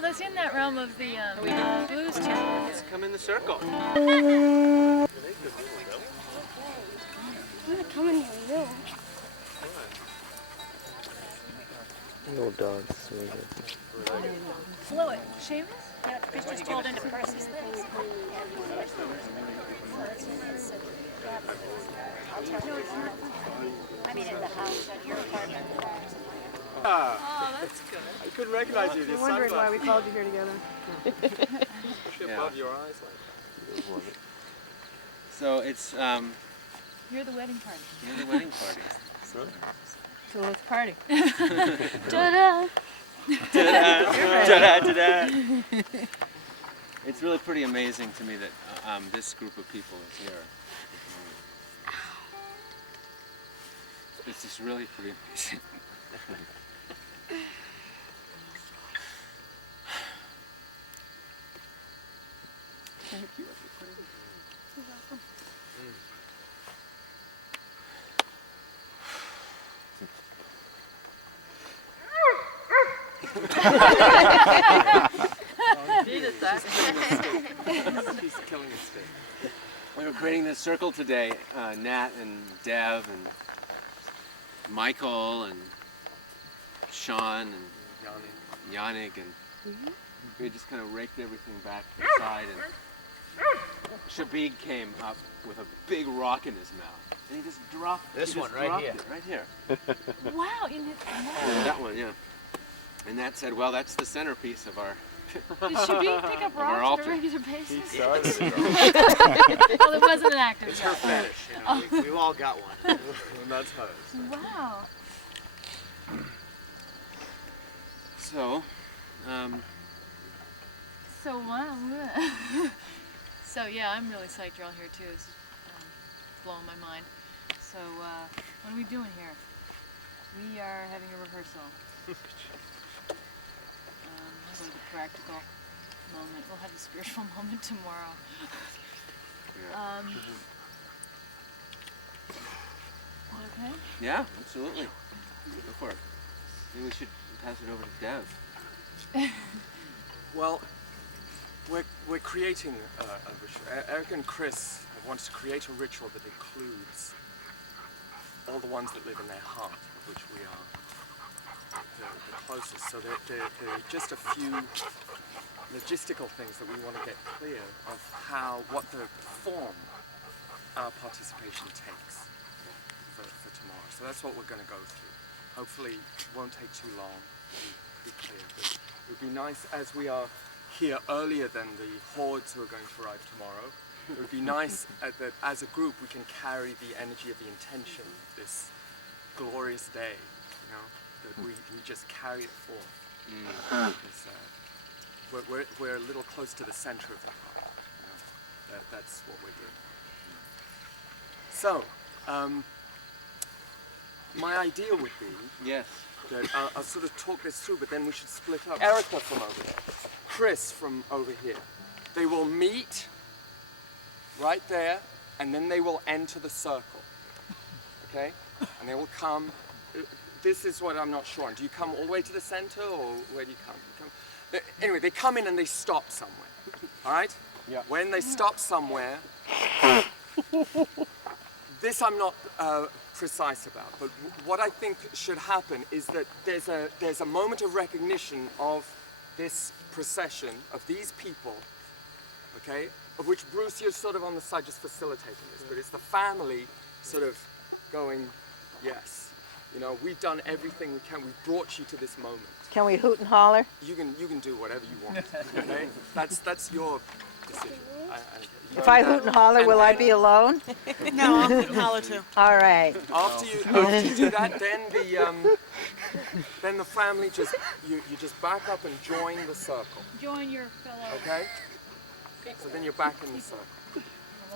that's in that realm of the blues tune. Let's come in the circle. I'm not coming here, no. Little dogs. Blow it. Seamus? Yeah, Chris just told him to press his lips. I mean, in the house, at your apartment. Oh, that's good. I couldn't recognize you. I'm wondering why we called you here together. Especially above your eyes. So it's You're the wedding party. you're the wedding party. So let's party. Ta-da! Ta-da, ta-da. It's really pretty amazing to me that this group of people is here. It's just really pretty amazing. Thank you, everybody. You're welcome. She's killing a stick. We were creating this circle today, Nat and Dev and Michael and Sean and Yannick, and we just kind of raked everything back to the side, and Shabig came up with a big rock in his mouth, and he just dropped This he one just right dropped here. it right here. Wow, in his Yeah, that one, yeah. And Nat said, well, that's the centerpiece of our Did Shabik pick up our rocks on altar. a regular basis? Started. Well, it wasn't an active It's her shot. fetish, you know. We've all got one. And that's hers. Wow. So, So wow. So yeah, I'm really psyched you're all here too. It's blowing my mind. So what are we doing here? We are having a rehearsal. We'll go to the practical moment. We'll have the spiritual moment tomorrow. Okay? yeah, absolutely. Go for it. Maybe we should pass it over to Dev. Well, we're creating a ritual. Erika and Chris have wanted to create a ritual that includes all the ones that live in their heart, of which we are the closest. So there are just a few logistical things that we want to get clear of what the form our participation takes for tomorrow. So that's what we're going to go through. Hopefully it won't take too long to be pretty clear. But it would be nice, as we are here earlier than the hordes who are going to arrive tomorrow, it would be nice that as a group we can carry the energy of the intention of this glorious day, you know, that we just carry it forth. Because, we're a little close to the center of the heart. You know? That's what we're doing. So, my idea would be Yes. that I'll sort of talk this through, but then we should split up. Erika from over there, Chris from over here. They will meet right there, and then they will enter the circle. Okay? And they will come. This is what I'm not sure on. Do you come all the way to the center, or where do you come? Anyway, they come in and they stop somewhere. All right? Yeah. When they stop somewhere, this I'm not precise about, but what I think should happen is that there's a moment of recognition of this procession, of these people, okay, of which Bruce, you're sort of on the side just facilitating this, but it's the family sort of going, yes, you know, we've done everything we can, we've brought you to this moment. Can we hoot and holler? You can do whatever you want, okay? That's your decision. If I hoot and holler, will I be alone? No, I'll hoot and holler too. All right. After you do that, then the family you just back up and join the circle. Join your fellow. Okay? So then you're back in the circle.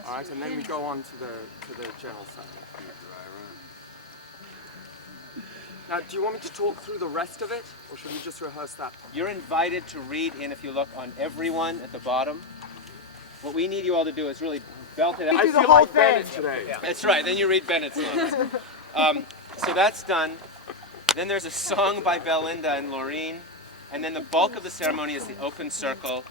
All right, and then we go on to the general circle. Now, do you want me to talk through the rest of it, or should we just rehearse that? You're invited to read in, if you look on everyone at the bottom. What we need you all to do is really belt it out. I feel like Bennett today. Yeah. That's right, then you read Bennett's lines. So that's done. Then there's a song by Belinda and Laureen, And then the bulk of the ceremony is the open circle.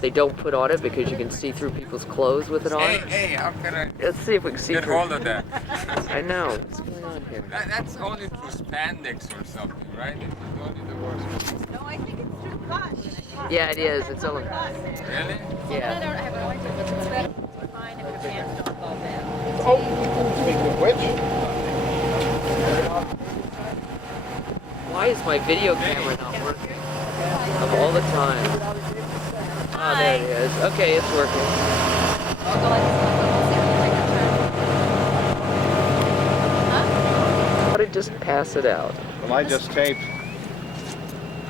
They don't put on it because you can see through people's clothes with it on. Hey, how can I Let's see if we can see get through. hold of that? I know. What's going on here? That's only through spandex or something, right? It's only the worst. No, I think it's through cotton. Yeah, it is. It's only. Really? Yeah. Fine if your pants don't fall down. Speaking of which, Why is my video camera not working? Of all the time. Oh, there it is. Okay, it's working. How to just pass it out. well, I just taped.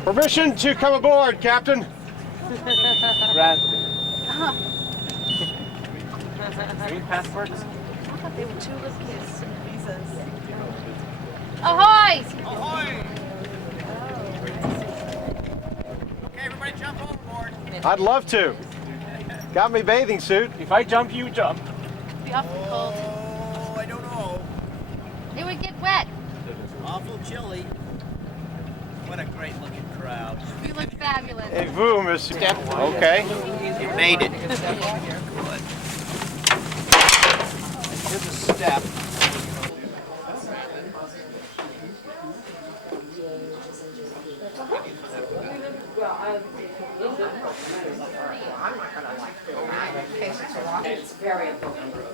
Permission to come aboard, Captain. Green passports? Ahoy! I'd love to. Got me bathing suit. If I jump, you jump. Be awfully cold. Oh, I don't know. It would get wet. Awful chilly. What a great looking crowd. You look fabulous. Hey, vous, monsieur. Okay. You made it. Good. Here's a step.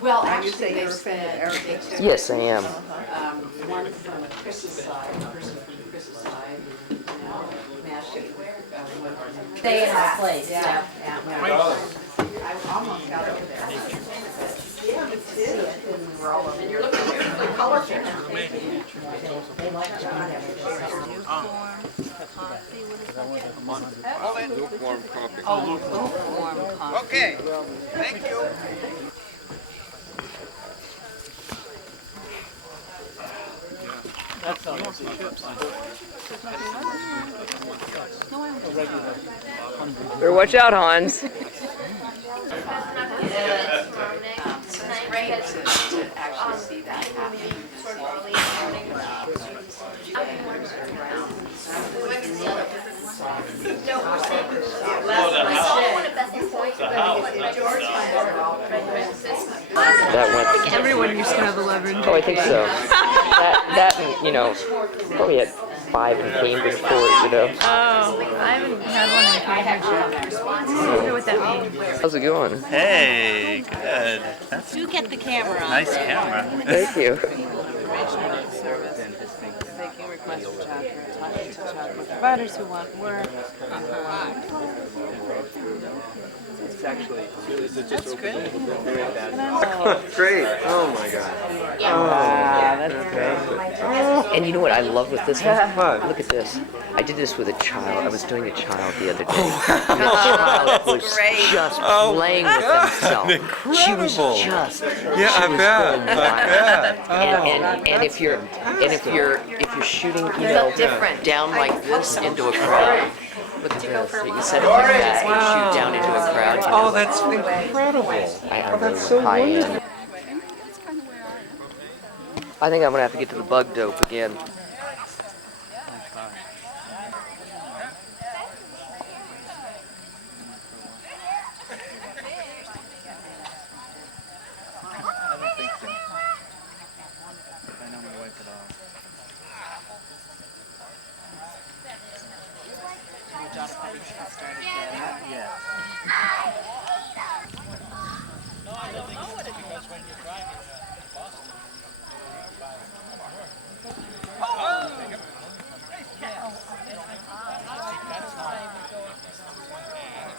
Well, actually, they spent Yes, I am. one from Chris's side, a person from Chris's side, and now mashed it. Stay in our place, yeah. I almost got over there. Yeah, me too. And you're looking at the color picture. They like to Lukewarm coffee. lukewarm coffee. Okay, thank you. Better watch out, Hans. It's great to actually see that happening. That went. Everyone used to have 11. Oh, I think so. That and, you know, probably had 5 in Cambridge for it, you know. Oh, I haven't had one in Cambridge. I wonder what that means. How's it going? Hey, good. That's Do get the camera on. nice camera. Thank you. Making requests for childcare, talking to childcare providers who want work. That's great. Great. Oh my God. And you know what I love with this one? Look at this. I did this with a child. I was doing a child the other day. And the child was just playing with themselves. She was just. Yeah, I bet. And if you're shooting, you know, down like this into a crowd. Look at this. You set it like that and shoot down into a crowd. You know, Oh, that's incredible. I really went high end. I think I'm gonna have to get to the bug dope again. I don't think so. If I know my wife at all. Your daughter probably should have started Yeah.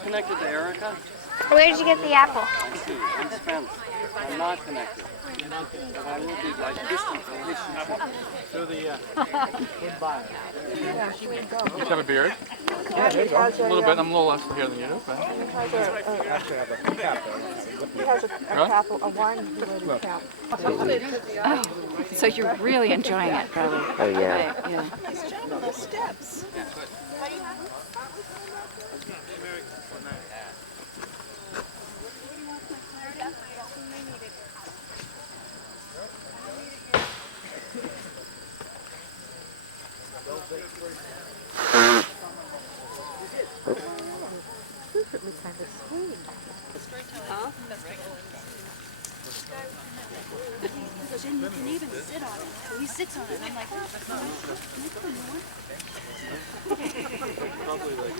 Connected to Erika? Where did you get the apple? I'm Spence. I'm not connected. But I will be like distant relationship. You have a beard? A little bit. I'm a little less here than you do. But... So you're really enjoying it, probably. Oh yeah. Yeah. Then you can even sit on it. So he sits on it, and I'm like, oh, Probably like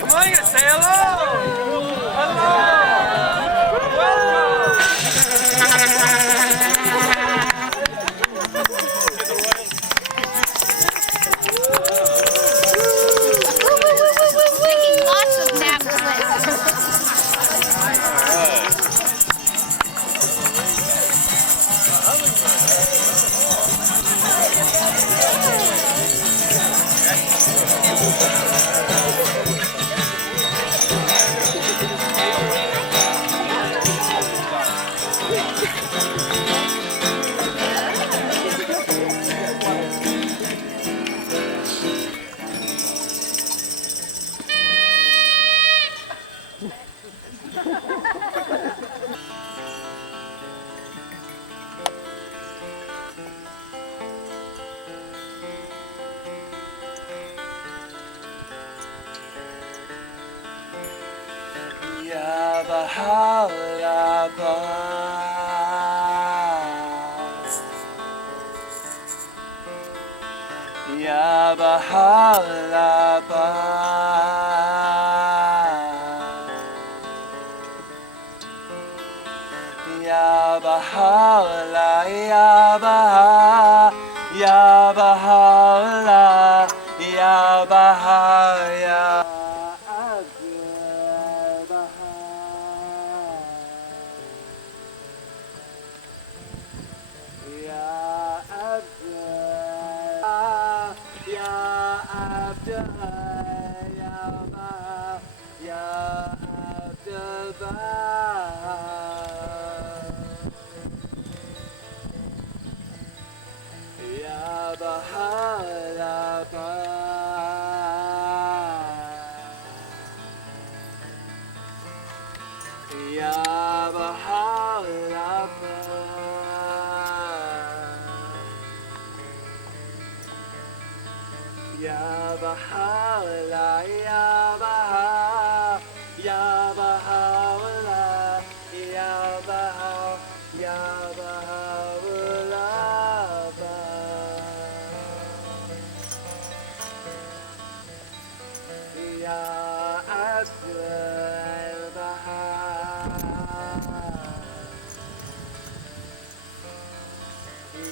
Come on, you say hello! Hello! Welcome! Ya Bahalaba, Ya Bahalaba, Ya Bahala, Ya Baha, Ya Bahala, Ya Baha, Ya Ya Bahala, Ya Baha, Ya Bahala, Ya Baha, Ya Bahala, Ya Abdul Baha,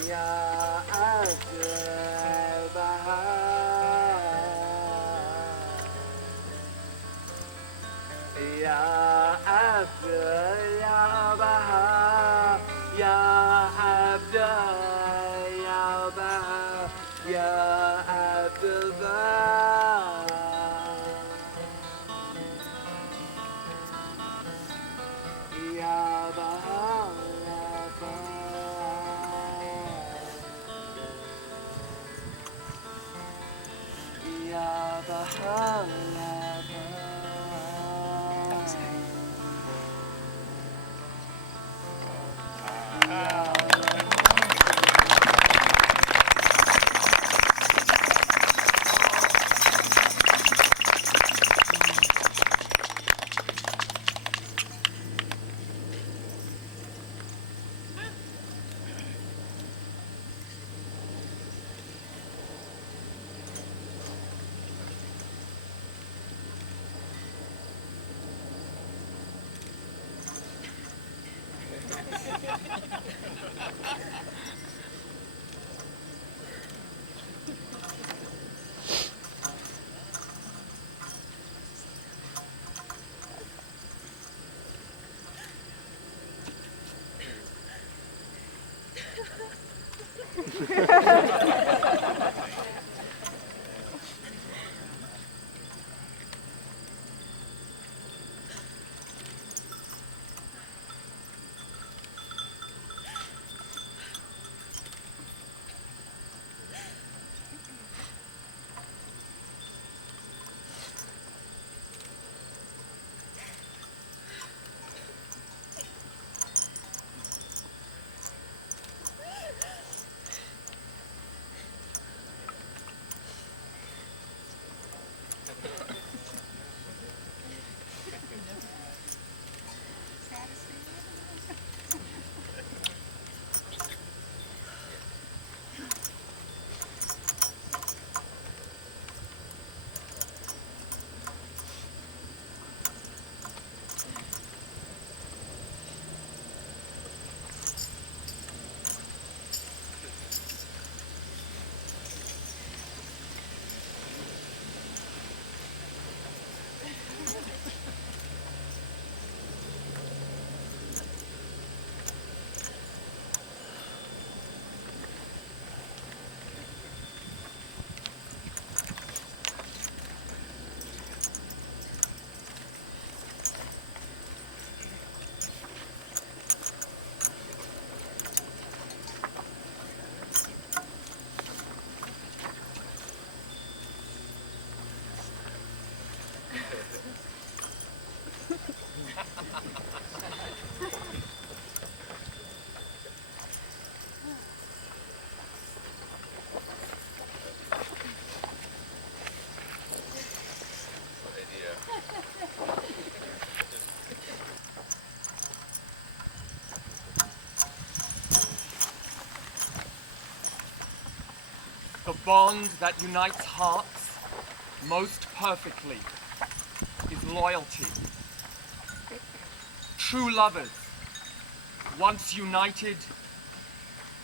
Ya Abdul Baha. Ya Abdul, Ya Baha, Ya Abdul, Ya Baha, Ya Abdul Baha. Ya Baha, Ya Baha. Ya Baha, Ya bond that unites hearts most perfectly is loyalty. True lovers, once united,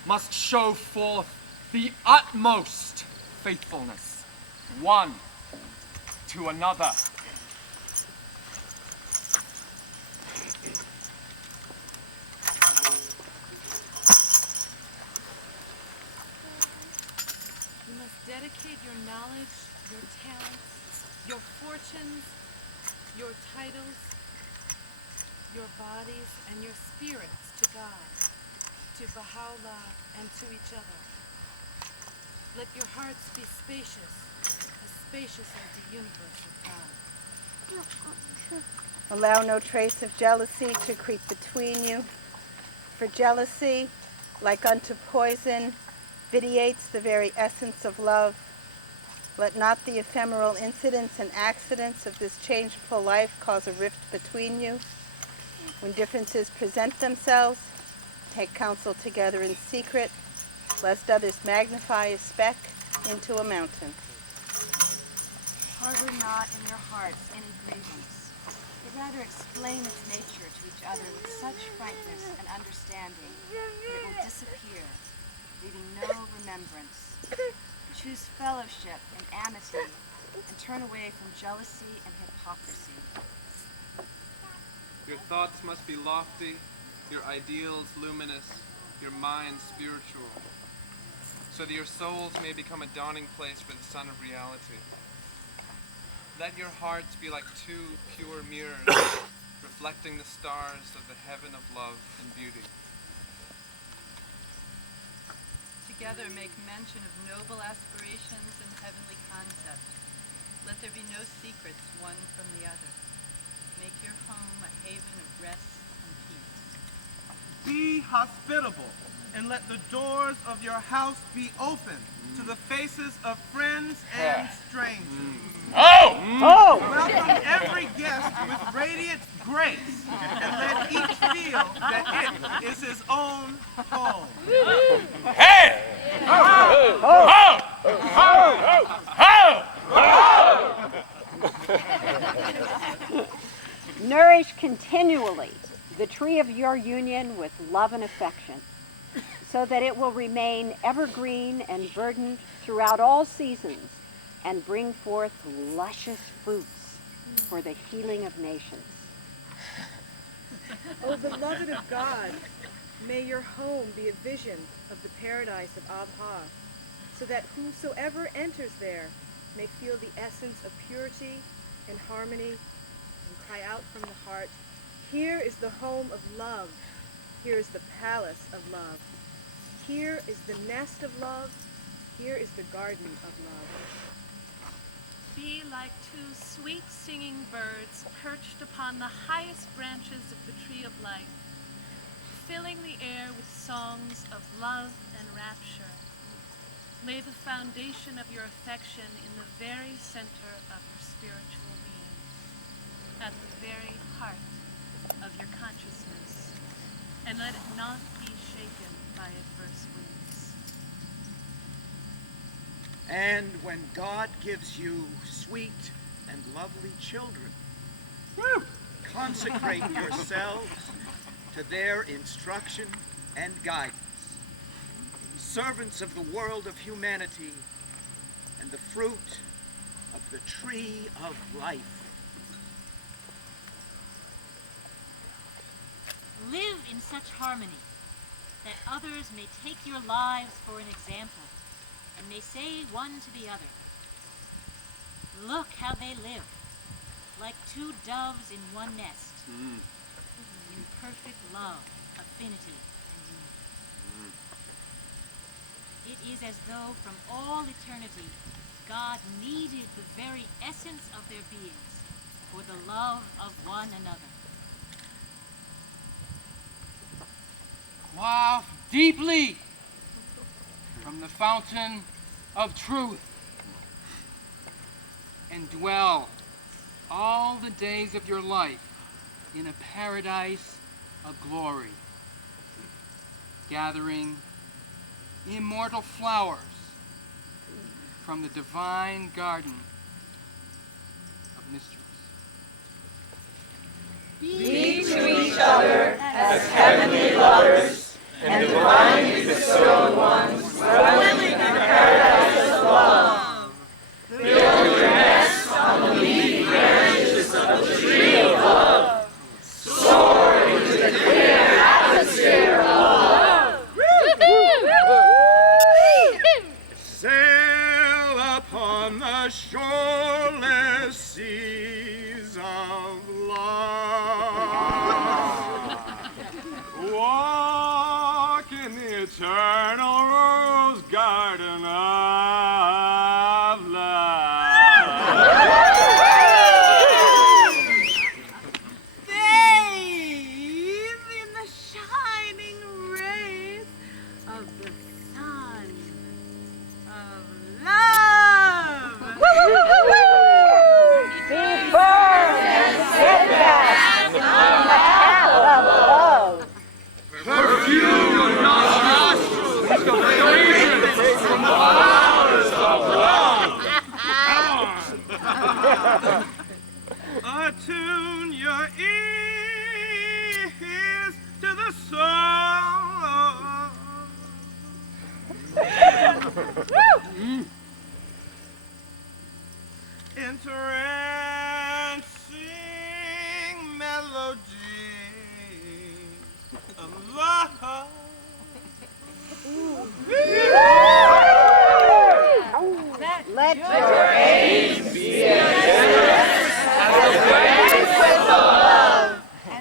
must show forth the utmost faithfulness, one to another. You must dedicate your knowledge, your talents, your fortunes, your titles, your bodies, and your spirits to God, to Baha'u'llah, and to each other. Let your hearts be spacious as the universe of God. Allow no trace of jealousy to creep between you, for jealousy, like unto poison, vitiates the very essence of love. Let not the ephemeral incidents and accidents of this changeful life cause a rift between you. When differences present themselves, take counsel together in secret, lest others magnify a speck into a mountain. Harbor not in your hearts any grievance, but rather explain its nature to each other with such frankness and understanding that it will disappear, leaving no remembrance. Choose fellowship and amity, and turn away from jealousy and hypocrisy. Your thoughts must be lofty, your ideals luminous, your minds spiritual, so that your souls may become a dawning place for the sun of reality. Let your hearts be like two pure mirrors, reflecting the stars of the heaven of love and beauty. Together make mention of noble aspirations and heavenly concepts. Let there be no secrets one from the other. Make your home a haven of rest and peace. Be hospitable, and let the doors of your house be open to the faces of friends and strangers. Welcome every guest with radiant grace, and let each feel that it is his own home. Hey! Nourish continually the tree of your union with love and affection, so that it will remain evergreen and verdant throughout all seasons and bring forth luscious fruits for the healing of nations. O beloved of God, may your home be a vision of the paradise of Abha, so that whosoever enters there may feel the essence of purity and harmony and cry out from the heart, here is the home of love, here is the palace of love, here is the nest of love, here is the garden of love. Be like two sweet singing birds perched upon the highest branches of the tree of life, filling the air with songs of love and rapture. Lay the foundation of your affection in the very center of your spiritual being, at the very heart of your consciousness, and let it not be shaken by adverse winds. And when God gives you sweet and lovely children, consecrate yourselves to their instruction and guidance, servants of the world of humanity and the fruit of the tree of life. Live in such harmony that others may take your lives for an example and may say one to the other, look how they live, like two doves in one nest, in perfect love, affinity, and union. It is as though from all eternity God needed the very essence of their beings for the love of one another. Quaff deeply from the fountain of truth, and dwell all the days of your life in a paradise of glory, gathering immortal flowers from the divine garden of mysteries. Be to each other as heavenly lovers and divinely bestowed ones, dwelling in paradise of love. Build your nest on the leafy branches of the tree of love. Soar into the clear atmosphere of love. Sail upon the shoreless seas of love. Walk in the eternal rose garden of love. Bathe in the shining rays of the sun of love. Be firm and steadfast on the path of love. Perfume your nostrils with the fragrance from the flowers of love. Attune your ears to the song. Entrancing melody of love. Let your aims be as As the banquet of love,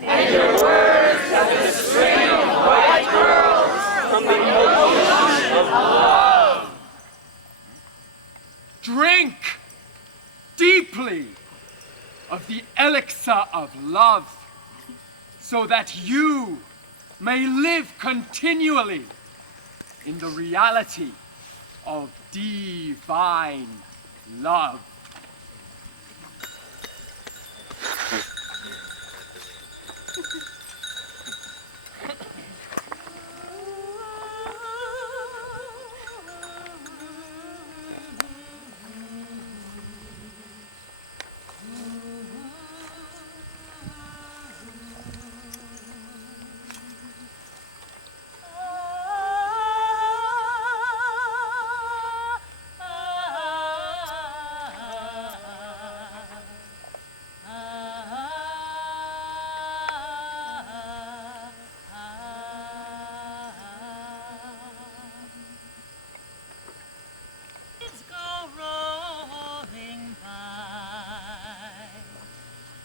and your words as the string of white pearls from the ocean of love. Drink deeply of the elixir of love, so that you may live continually in the reality of divine love. Go rolling by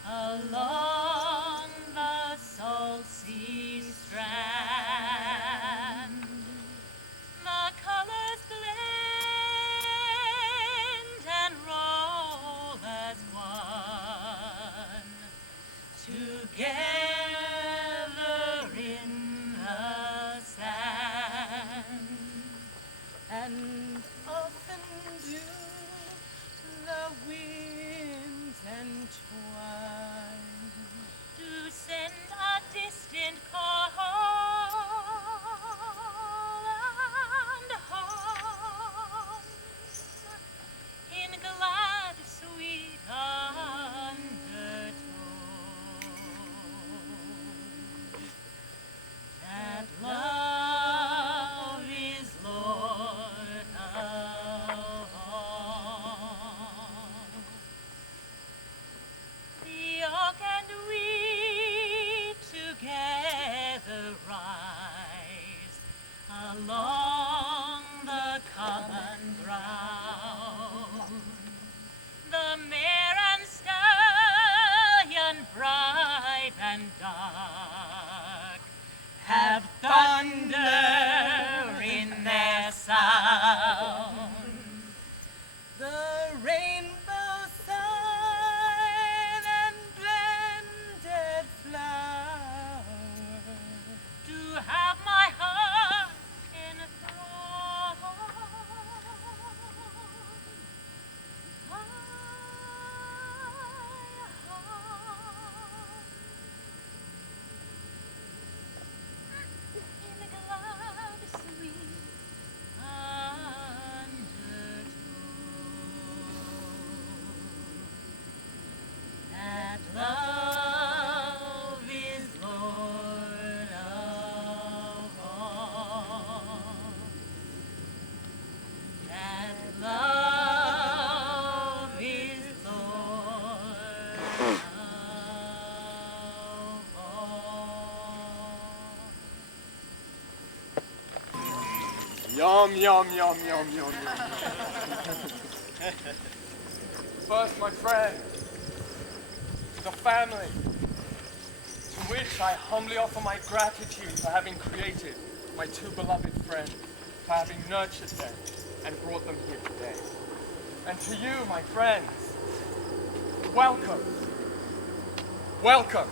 along the salt sea strand. The colors blend and roll as one, together in the sand. And often do the winds entwine To send a distant call and home in glad, sweet undertone that love is Lord of all. The oak and we together rise along the common ground. The mare and stallion, bright and dark, have thunder in their sound. the rainbow sign and blended flower To have my heart enthralled. In glad Yum, yum, yum, yum, yum, yum. First, my friend, to the family, to which I humbly offer my gratitude for having created my two beloved friends, for having nurtured them and brought them here today. And to you, my friends, welcome. Welcome.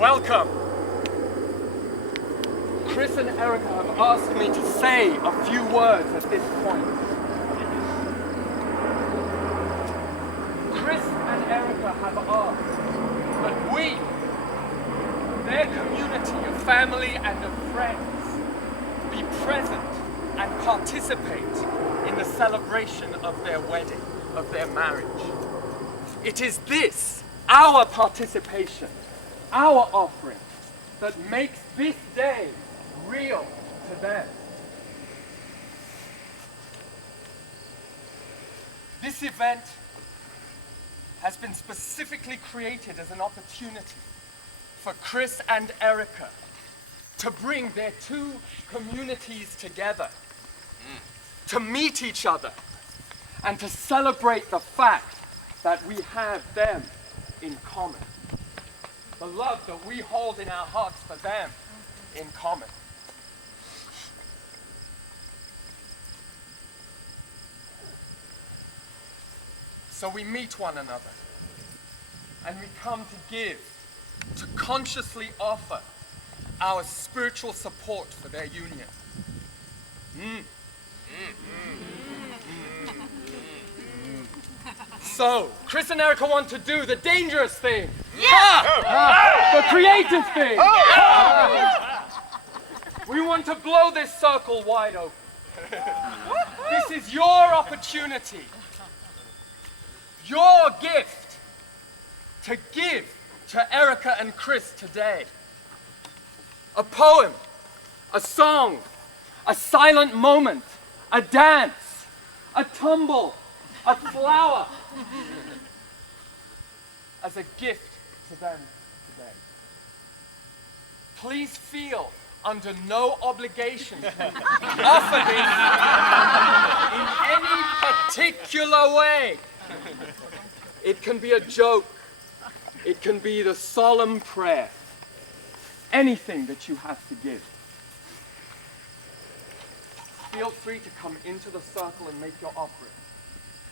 Welcome. Chris and Erika have asked me to say a few words at this point. Chris and Erika have asked that we, their community of family and of friends, be present and participate in the celebration of their wedding, of their marriage. It is this, our participation, our offering, that makes this day real to them. This event has been specifically created as an opportunity for Chris and Erika to bring their two communities together, to meet each other, and to celebrate the fact that we have them in common. The love that we hold in our hearts for them in common. So we meet one another, and we come to give, to consciously offer our spiritual support for their union. So, Chris and Erika want to do the dangerous thing. The creative thing. We want to blow this circle wide open. This is your opportunity, your gift to give to Erika and Chris today. A poem, a song, a silent moment, a dance, a tumble, a flower, as a gift to them today. Please feel under no obligation to offer this in any particular way. It can be a joke. It can be the solemn prayer. Anything that you have to give. Feel free to come into the circle and make your offering.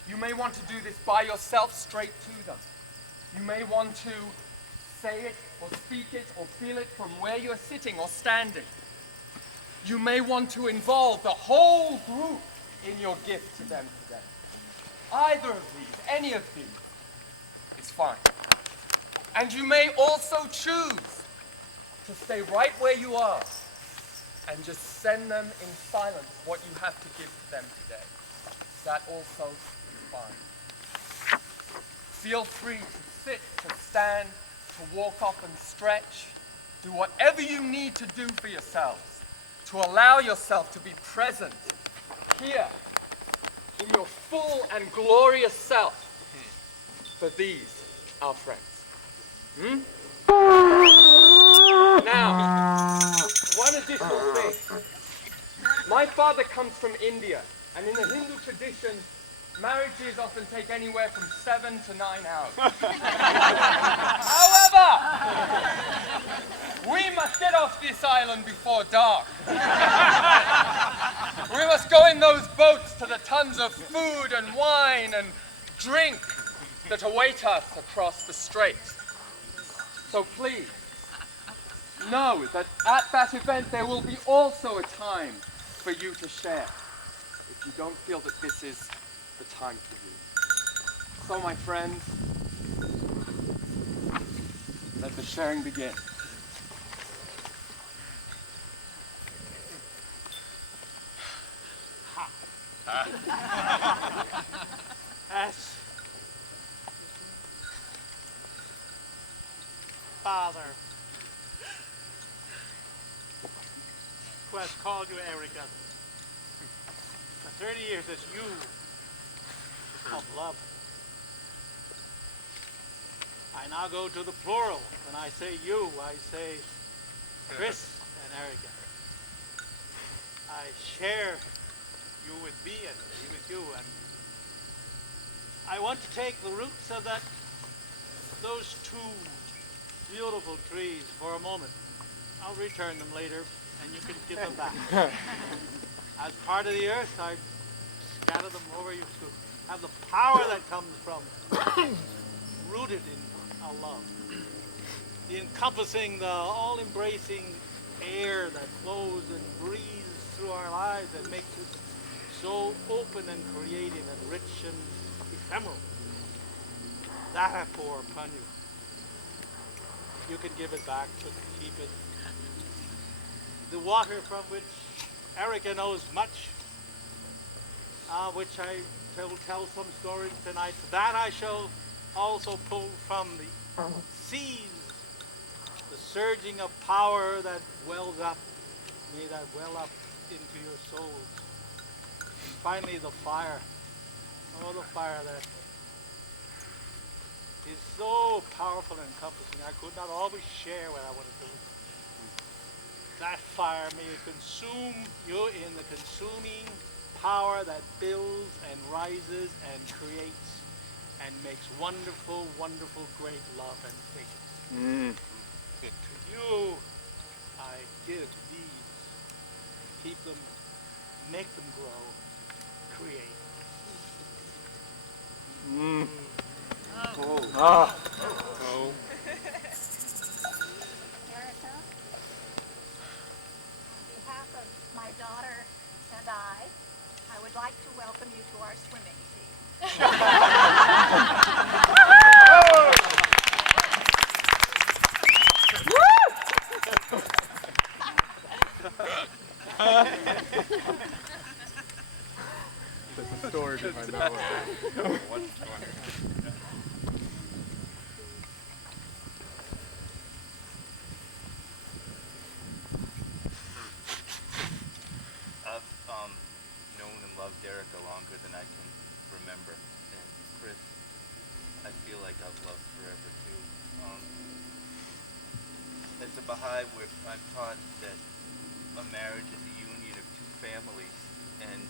You may want to do this by yourself straight to them. You may want to say it or speak it or feel it from where you're sitting or standing. You may want to involve the whole group in your gift to them today. Either of these, any of these, is fine. And you may also choose to stay right where you are and just send them in silence what you have to give to them today. That also is fine. Feel free to sit, to stand, to walk up and stretch. Do whatever you need to do for yourselves to allow yourself to be present here in your full and glorious self for these, our friends. Now, one additional thing. My father comes from India, and in the Hindu tradition, marriages often take anywhere from 7 to 9 hours. However, we must get off this island before dark. We must go in those boats to the tons of food and wine and drink that await us across the strait. So please, know that at that event there will be also a time for you to share, if you don't feel that this is the time for you. So my friends, let the sharing begin. As Father, who has called you Erika, for 30 years as you of love, I now go to the plural. When I say you, I say Chris and Erika. I share you with me and me with you, and I want to take the roots of those two beautiful trees for a moment. I'll return them later, and you can give them back. As part of the earth, I scatter them over you to have the power that comes from rooted in our love. The encompassing, the all-embracing air that flows and breathes through our lives and makes us so open and creative and rich and ephemeral. That I pour upon you. You can give it back, but keep it. The water from which Erika knows much, which I will tell some stories tonight. That I shall also pull from the seas, the surging of power that wells up. May that well up into your souls. And finally, the fire. Oh, the fire that is so powerful and encompassing. I could not always share what I want to do. That fire may consume you in the consuming power that builds and rises and creates and makes wonderful, wonderful, great love and faith. To you, I give these. Keep them, make them grow, create. Erika, on behalf of my daughter and I would like to welcome you to our swimming team. There's a story behind that one. I've known and loved Erika longer than I can remember, and Chris, I feel like I've loved forever too. As a Baha'i, I'm taught that a marriage is a union of two families, and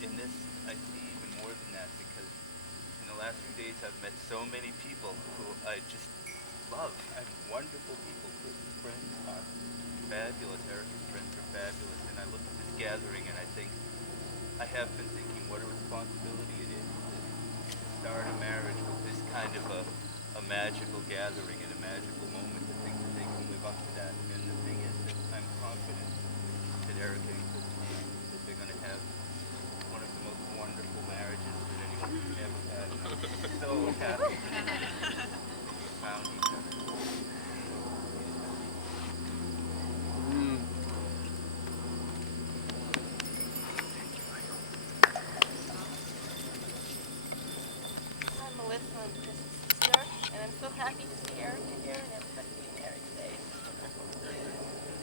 in this I see even more than that, because in the last few days I've met so many people who I just love. I mean, wonderful people. Chris's friends are fabulous, Erika's friends are fabulous, and I look at this gathering and I think, I have been thinking what a responsibility it is to start a marriage with this kind of a magical gathering and a magical moment, to think that they can live up to that. And the thing is that I'm confident that Erika and Chris, that they're going to have one of the most wonderful marriages that anyone's ever had. And I'm so happy that they found each other. I'm Melissa, I'm Chris's sister, and I'm so happy to see Erika here and everybody being married today.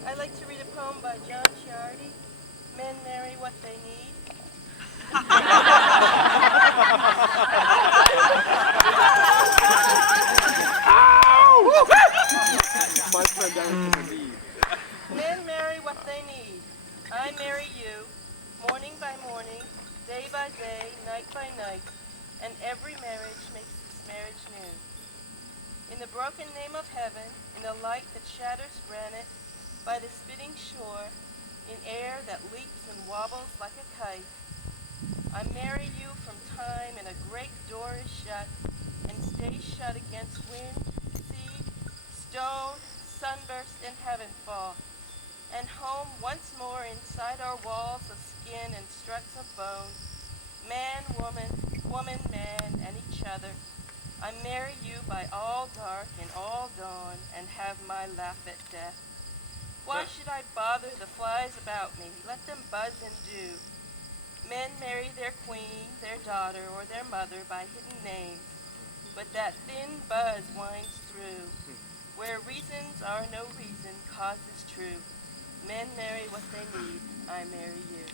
I'd like to read a poem by John Ciardi, Men Marry What They Need. My friend Erika's a need. Men marry what they need. I marry you, morning by morning, day by day, night by night, and every marriage makes this marriage new. In the broken name of heaven, in a light that shatters granite, by the spitting shore, in air that leaps and wobbles like a kite, I marry you from time, and a great door is shut, and stays shut against wind, sea, stone, sunburst, and heavenfall, and home once more inside our walls of skin and struts of bone, man, woman, woman, man, and each other. I marry you by all dark and all dawn, and have my laugh at death. Why should I bother the flies about me? Let them buzz and do. Men marry their queen, their daughter, or their mother by hidden names, but that thin buzz winds through. Where reasons are no reason, cause is true. Men marry what they need. I marry you.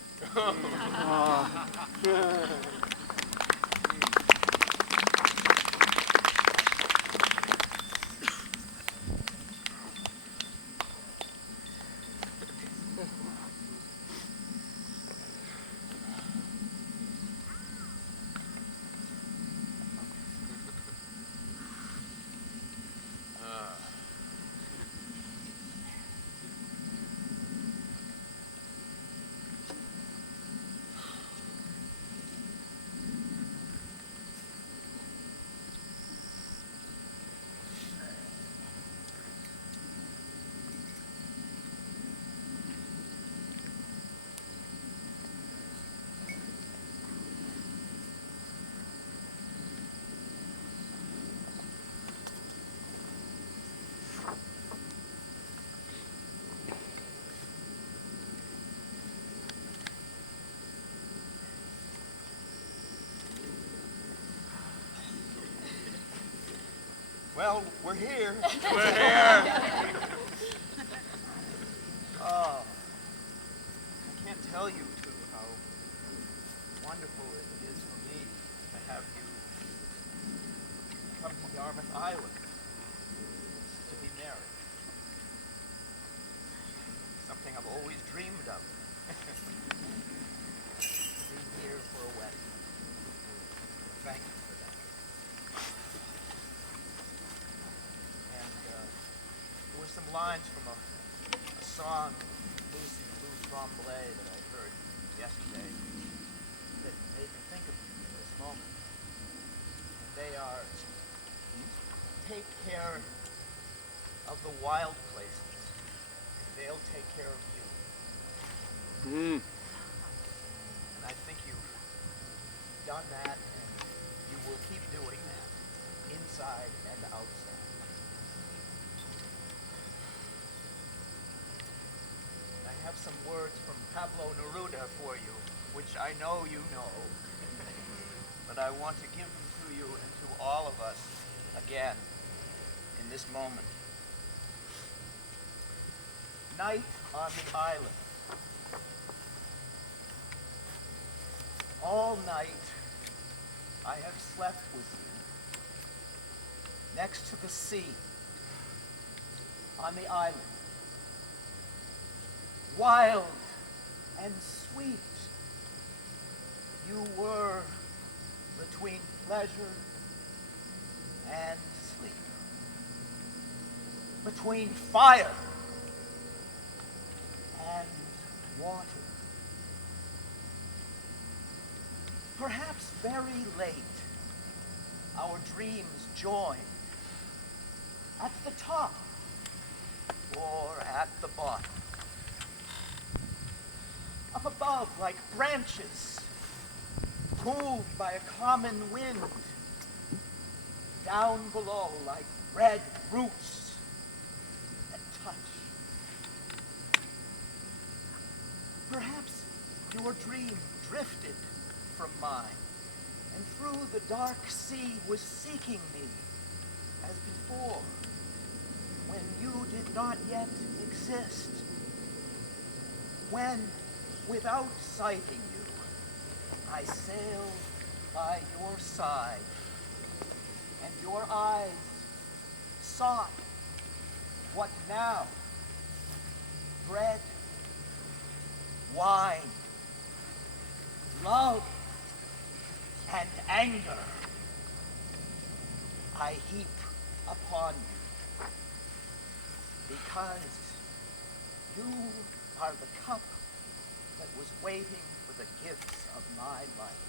Well, we're here. We're here. Oh, I can't tell you two how wonderful it is for me to have you come to Yarmouth Island to be married. Something I've always dreamed of. To be here for a wedding. Thank you for that. And there were some lines from a song, Lucy Blue Tremblay, that I heard yesterday that made me think of you in this moment. And they are, take care of the wild places, and they'll take care of you. And I think you've done that, and you will keep doing that, inside and outside. And I have some words from Pablo Neruda for you, which I know you know, but I want to give them to you and to all of us again in this moment. Night on the island. All night I have slept with you, next to the sea, on the island. Wild and sweet, you were between pleasure and sleep, between fire and water. Perhaps very late, our dreams joined, at the top or at the bottom. Up above, like branches, moved by a common wind. Down below, like red roots that touch. Perhaps your dream drifted from mine, and through the dark sea was seeking me, as before, when you did not yet exist. When, without sighting you, I sailed by your side, and your eyes sought what now? Bread, wine, love, and anger I heap upon you, because you are the cup that was waiting for the gifts of my life.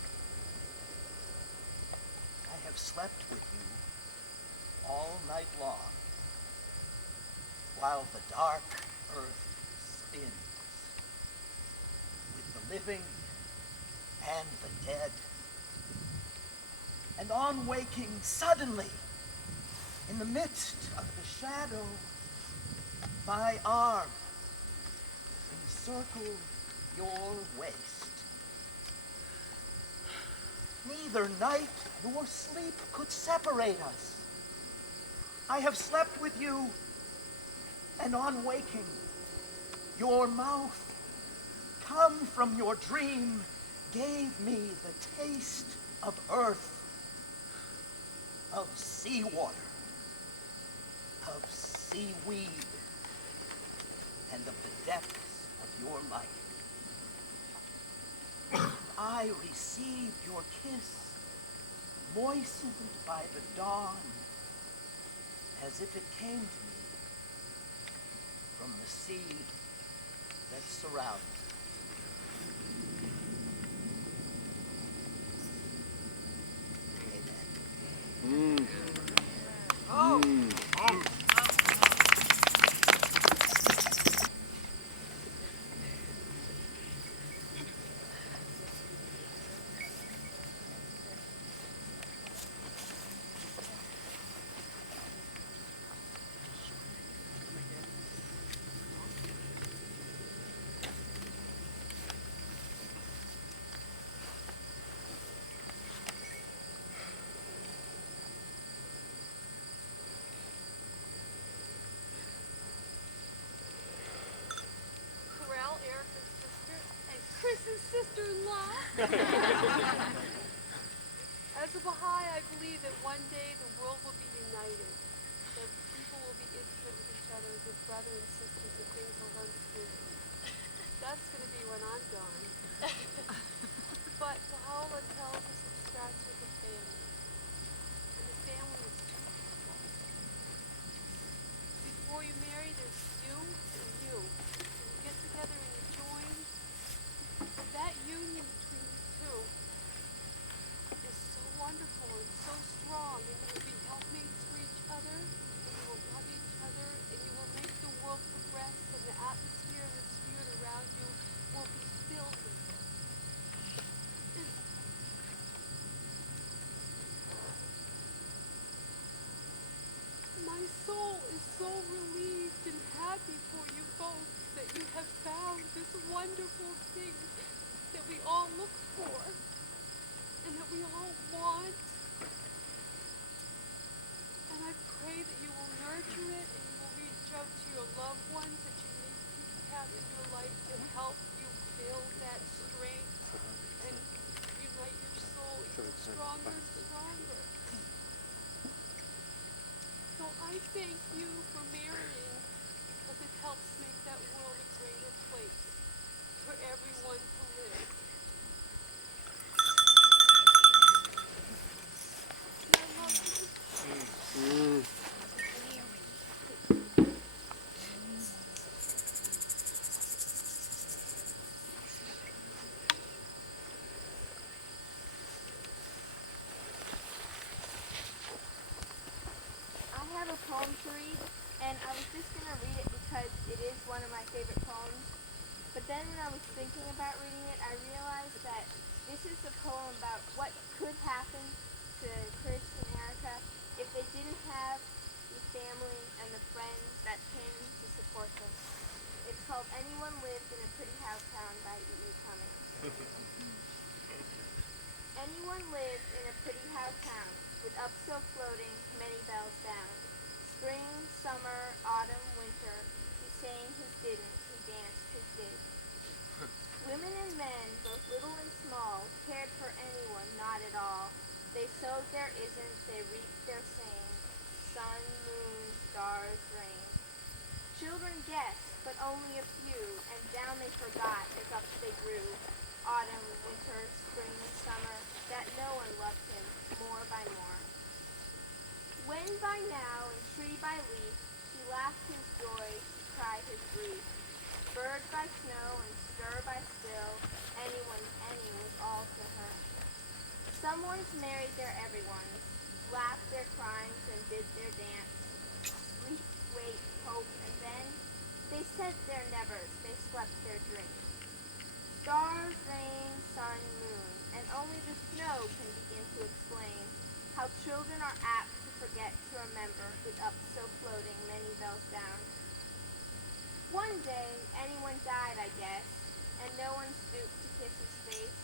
I have slept with you all night long, while the dark earth spins, with the living and the dead. And on waking suddenly, in the midst of the shadow, my arm encircled your waist. Neither night nor sleep could separate us. I have slept with you, and on waking, your mouth, come from your dream, gave me the taste of earth, of seawater, of seaweed, and of the depths of your life. I received your kiss, moistened by the dawn, as if it came to me from the sea that surrounds me. Amen. sister-in-law. As a Baha'i, I believe that one day the world will be united, that people will be intimate with each other as a brother and sisters, and things will run smoothly. That's going to be when I'm gone. But Baha'u'llah tells us it starts with the family, and the family is two people. Before you marry, there's you and you. And you get together and you join. And that union between you two is so wonderful and so strong, and you will be helpmates for each other, and you will love each other, and you will make the world progress, and the atmosphere and the spirit around you will be filled with it. My soul is so relieved and happy for you both that you have found this wonderful thing that we all look for and that we all want. And I pray that you will nurture it and you will reach out to your loved ones that you have in your life to help you build that strength and unite your soul even stronger and stronger. So I thank you for marrying because it helps make that world a greater place for everyone to live. And I love you. I have a poem to read, and I was just going to read it because it is one of my favorite poems. But then when I was thinking about reading it, I realized that this is a poem about what could happen to Chris and Erika if they didn't have the family and the friends that came to support them. It's called Anyone Lived in a Pretty House Town by E.E. Cummings. Anyone lived in a pretty house town, with up so floating, many bells down. Spring, summer, autumn, winter, he sang his didn't, he danced his did. Women and men, both little and small, cared for anyone, not at all. They sowed their isn't, they reaped their same. Sun, moon, stars, rain. Children guessed, but only a few, and down they forgot as up they grew. Autumn, winter, spring, summer, that no one loved him, more by more. When by now, and tree by leaf, she laughed his joy, she cried his grief. Bird by snow, and stir by still, anyone's any was all to her. Some ones married their everyones, laughed their crimes and did their dance. Sleep, wait, hope, and then they said their nevers, they slept their dreams. Stars, rain, sun, moon, and only the snow can begin to explain how children are apt to forget to remember with up so floating many bells down. One day, anyone died, I guess, and no one stooped to kiss his face.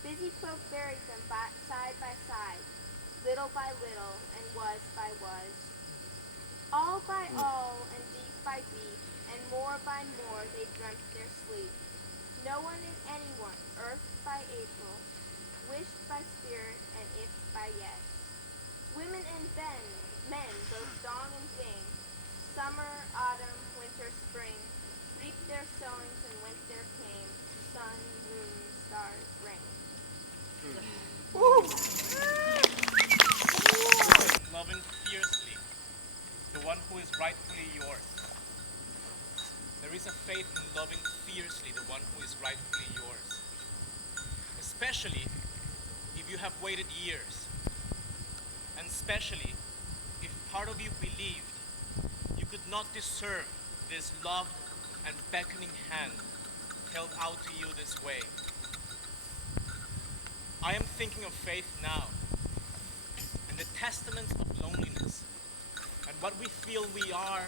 Busy folk buried them side by side, little by little, and was by was. All by all, and deep by deep, and more by more, they dreamt their sleep. No one and anyone, earth by April, wished by spirit, and if by yes. Women and men, both dong and ding, summer, autumn, winter, spring, reaped their sowings and went their came, sun, moon, stars, rain. Loving fiercely the one who is rightfully yours. There is a faith in loving fiercely the one who is rightfully yours. Especially if you have waited years. And especially if part of you believed you could not deserve this loved and beckoning hand held out to you this way. I am thinking of faith now, and the testaments of loneliness, and what we feel we are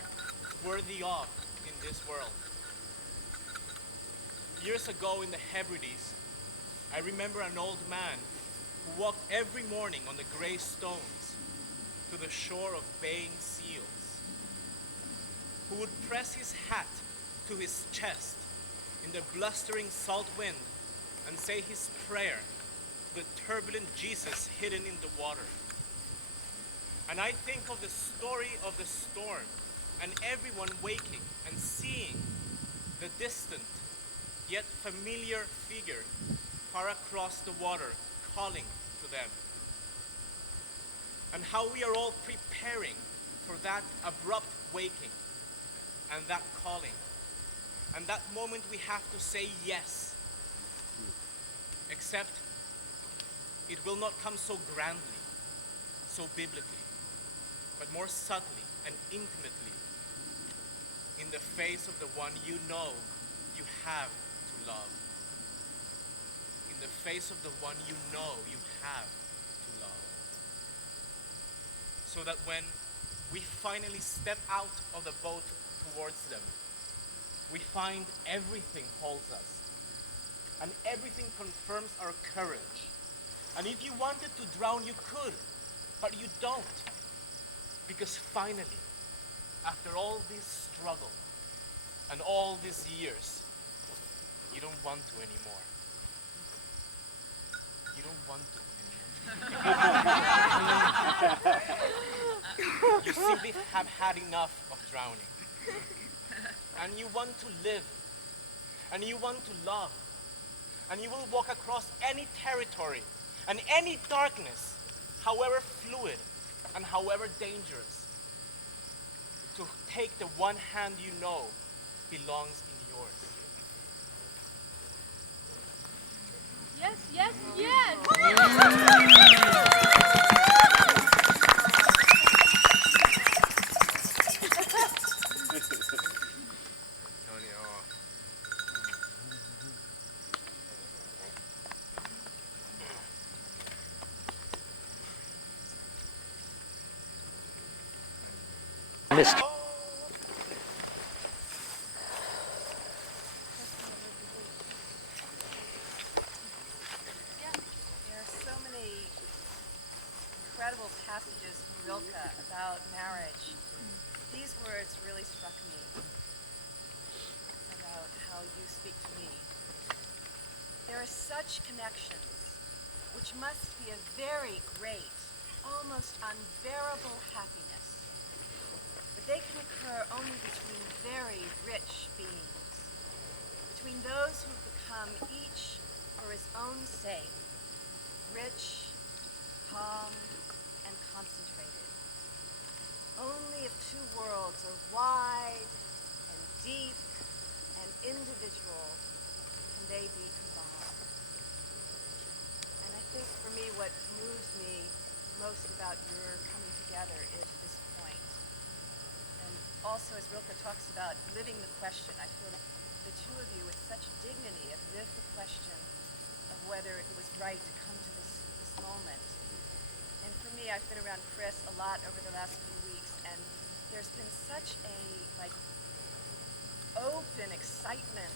worthy of in this world. Years ago in the Hebrides, I remember an old man who walked every morning on the gray stones to the shore of baying seals, who would press his hat to his chest in the blustering salt wind and say his prayer to the turbulent Jesus hidden in the water. And I think of the story of the storm and everyone waking and seeing the distant yet familiar figure far across the water calling to them. And how we are all preparing for that abrupt waking and that calling. And that moment we have to say yes. Except it will not come so grandly, so biblically, but more subtly and intimately in the face of the one you know you have to love. In the face of the one you know you have to love. So that when we finally step out of the boat towards them, we find everything holds us. And everything confirms our courage. And if you wanted to drown, you could, but you don't. Because finally, after all this struggle and all these years, you don't want to anymore. You don't want to anymore. You simply have had enough of drowning. And you want to live. And you want to love. And you will walk across any territory and any darkness, however fluid and however dangerous, to take the one hand you know belongs in yours. Yes, yes, yes! Missed. There are so many incredible passages from Rilke about marriage. These words really struck me about how you speak to me. There are such connections which must be a very great, almost unbearable happiness. But they can occur only between very rich beings, between those who've become each for his own sake, rich, calm, and concentrated. Only if two worlds are wide and deep and individual can they be combined. And I think for me what moves me most about your coming together is this point. And also as Rilke talks about living the question, I feel that the two of you with such dignity have lived the question of whether it was right to come to this moment. And for me, I've been around Chris a lot over the last few weeks, and there's been such a open excitement